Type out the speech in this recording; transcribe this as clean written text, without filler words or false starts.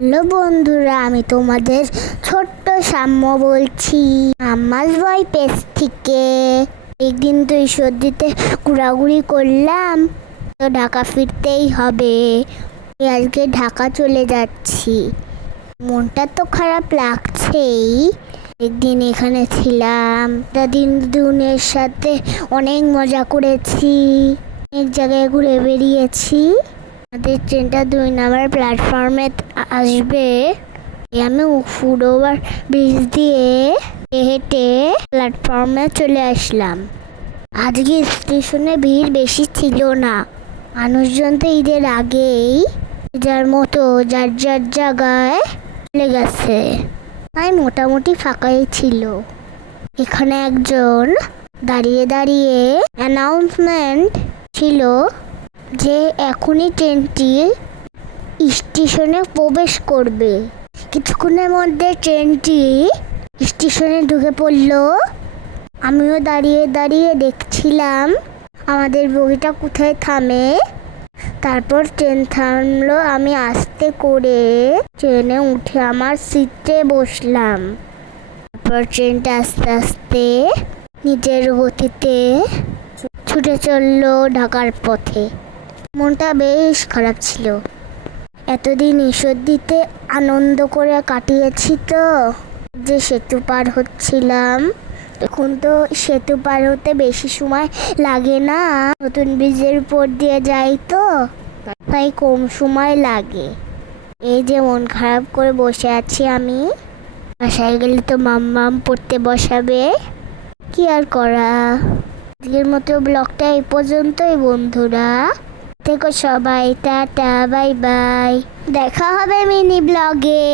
Hello বন্ধুরা, আমি তোমাদের ছোট্ট সাম্য বলছি আমার বই পেজ থেকে। একদিন তো সর্দিতে ঘোরাঘুরি করলাম, তো ঢাকা ফিরতেই হবে। আজকে ঢাকা চলে যাচ্ছি, মনটা তো খারাপ লাগছেই। একদিন এখানে ছিলাম, দাদিন দুনের সাথে অনেক মজা করেছি, অনেক জায়গায় ঘুরে বেরিয়েছি। আমাদের ট্রেনটা 2 নম্বর প্ল্যাটফর্মে আসবে। আমি ফুটওভার ব্রিজ দিয়ে হেঁটে প্ল্যাটফর্মে চলে আসলাম। আজকে স্টেশনে ভিড় বেশি ছিল না, মানুষজন তো ঈদের আগেই যার মতো যার যার জায়গায় চলে গেছে, তাই মোটামুটি ফাঁকাই ছিল। এখানে একজন দাঁড়িয়ে দাঁড়িয়ে অ্যানাউন্সমেন্ট ছিল যে এখনই ট্রেনটি স্টেশনে প্রবেশ করবে। কিছুক্ষণের মধ্যে ট্রেনটি স্টেশনে ঢুকে পড়ল। আমিও দাঁড়িয়ে দাঁড়িয়ে দেখছিলাম আমাদের বগিটা কোথায় থামে। তারপর ট্রেন থামলো, আমি আস্তে করে ট্রেনে উঠে আমার সিটে বসলাম। তারপর ট্রেনটা আস্তে আস্তে নিজের গতিতে ছুটে চললো ঢাকার পথে। মনটা বেশ খারাপ ছিল, এতদিন ঈশ্বরদীতে আনন্দ করে কাটিয়েছি, তো যে সেতু পার হচ্ছিলাম। এখন তো সেতু পার হতে বেশি সময় লাগে না, নতুন ব্রিজের উপর দিয়ে যাই তো, তাই কম সময় লাগে। এই যে মন খারাপ করে বসে আছি আমি, বাসায় গেলে তো মাম্মাম পড়তে বসাবে, কি আর করা। আজকের মতো ব্লগটা এই পর্যন্তই বন্ধুরা। দেখো সবাই, টাটা, বাই বাই, দেখা হবে মিনি ব্লগে।